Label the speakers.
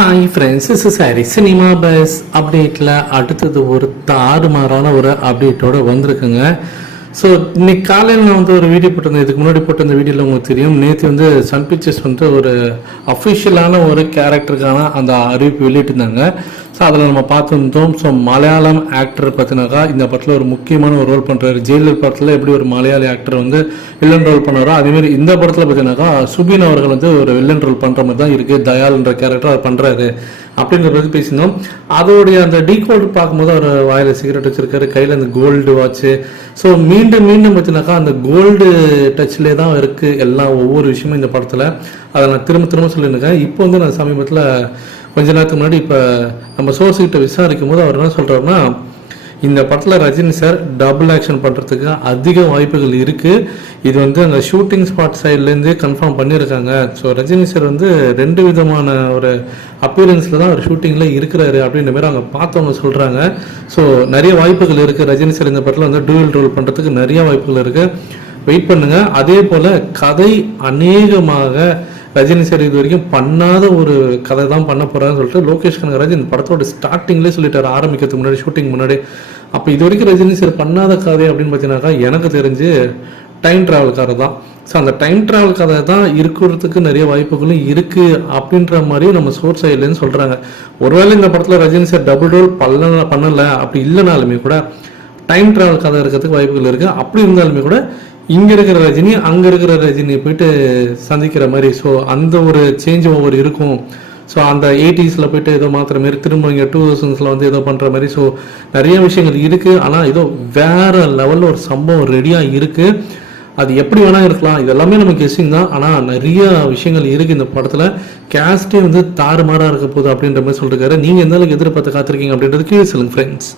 Speaker 1: Hi friends is sorry cinema buzz அப்டேட்டில் அடுத்தது ஒரு தாறுமாறான ஒரு அப்டேட்டோட வந்திருக்குங்க. ஸோ இன்னைக்கு காலையில் நான் வந்து ஒரு வீடியோ போட்டிருந்தேன். இதுக்கு முன்னாடி போட்டிருந்த வீடியோவில் உங்களுக்கு தெரியும். நேற்று வந்து சன் பிக்சர்ஸ் வந்து ஒரு அஃபிஷியலான ஒரு கேரக்டருக்கான அந்த அறிவிப்பு வெளியிட்டிருந்தாங்க. ஸோ அதில் நம்ம பார்த்துருந்தோம். ஸோ மலையாளம் ஆக்டர் பார்த்தினாக்கா இந்த படத்தில் ஒரு முக்கியமான ஒரு ரோல் பண்ணுறாரு ஜெயிலர் படத்தில் எப்படி ஒரு மலையாளி ஆக்டர் வந்து வில்லன் ரோல் பண்ணாரோ அதேமாரி இந்த படத்தில் பார்த்தீங்கன்னாக்கா சுபின் அவர்கள் வந்து ஒரு வில்லன் ரோல் பண்ணுற மாதிரி தான் இருக்குது தயால்ன்ற கேரக்டர் அவர் பண்ணுறாரு அப்படின்ற பற்றி பேசியிருந்தோம். அதோடைய அந்த டீகோல்டு பார்க்கும்போது அவர் வாயில் சிகரெட் வச்சிருக்காரு கையில் அந்த கோல்டு வாட்ச்சு. ஸோ மீண்டும் மீண்டும் பார்த்தீங்கன்னாக்கா அந்த கோல்டு டச்லேயே தான் இருக்குது எல்லா ஒவ்வொரு விஷயமும் இந்த படத்தில். அதை நான் திரும்ப திரும்ப சொல்லியிருக்கேன். இப்போ வந்து நான் சமீபத்தில் கொஞ்ச நேரத்துக்கு முன்னாடி இப்போ நம்ம சோர்ஸ்கிட்ட விசாரிக்கும் போது அவர் என்ன சொல்கிறாருன்னா இந்த படத்தில் ரஜினி சார் டபுள் ஆக்ஷன் பண்ணுறதுக்கு அதிக வாய்ப்புகள் இருக்குது இது வந்து அந்த ஷூட்டிங் ஸ்பாட் சைட்லேருந்தே கன்ஃபார்ம் பண்ணியிருக்காங்க ஸோ ரஜினி சார் வந்து ரெண்டு விதமான ஒரு அப்பியரன்ஸில் தான் ஒரு ஷூட்டிங்கில் இருக்கிறாரு அப்படின்ற மாதிரி அவங்க பார்த்தவங்க சொல்கிறாங்க ஸோ நிறைய வாய்ப்புகள் இருக்குது ரஜினி சார் இந்த படத்தில் வந்து டூயல் ரோல் பண்ணுறதுக்கு நிறைய வாய்ப்புகள் இருக்குது வெயிட் பண்ணுங்கள் அதே போல் கதை அநேகமாக ரஜினி சார் இது வரைக்கும் பண்ணாத ஒரு கதை தான் பண்ண போறாருன்னு சொல்லிட்டு லோகேஷ் கனகராஜ் இந்த படத்தோட ஸ்டார்டிங்லேயே சொல்லிட்டாரு. ஆரம்பிக்கிறதுக்கு முன்னாடி ஷூட்டிங் முன்னாடி. அப்போ இது வரைக்கும் ரஜினி சார் பண்ணாத கதை அப்படின்னு பார்த்தீங்கன்னாக்கா எனக்கு தெரிஞ்சு டைம் டிராவல் கதை தான். ஸோ அந்த டைம் டிராவல் கதை தான் இருக்கிறதுக்கு நிறைய வாய்ப்புகளும் இருக்கு அப்படின்ற மாதிரி நம்ம சோர்ஸ் சைட்லேருந்து சொல்றாங்க. ஒருவேளை இந்த படத்தில் ரஜினி சார் டபுள் ரோல் பண்ணல பண்ணலை அப்படி இல்லைனாலுமே கூட டைம் டிராவல் கதை இருக்கிறதுக்கு வாய்ப்புகள் இருக்கு. அப்படி இருந்தாலுமே கூட இங்க இருக்கிற ரஜினி அங்க இருக்கிற ரஜினி போயிட்டு சந்திக்கிற மாதிரி. ஸோ அந்த ஒரு சேஞ்ச் ஓவர் இருக்கும். ஸோ அந்த எயிட்டிஸில் போயிட்டு ஏதோ மாத்திர மாதிரி திரும்ப இங்கே டூ தௌசண்ட்ஸில் வந்து ஏதோ பண்ணுற மாதிரி. ஸோ நிறைய விஷயங்கள் இருக்குது ஆனால் ஏதோ வேற லெவலில் ஒரு சம்பவம் ரெடியாக இருக்குது அது எப்படி வேணால் இருக்கலாம். இது எல்லாமே நம்ம கெஸ்ஸிங் தான். ஆனால் நிறைய விஷயங்கள் இருக்குது இந்த படத்தில். கேஸ்டே வந்து தாறுமாறாக இருக்க போகுது அப்படின்ற மாதிரி சொல்லிருக்காரு. நீங்கள் எந்த அளவுக்கு எதிர்பார்த்து காத்திருக்கீங்க அப்படின்றது கீழே சொல்லுங்க ஃப்ரெண்ட்ஸ்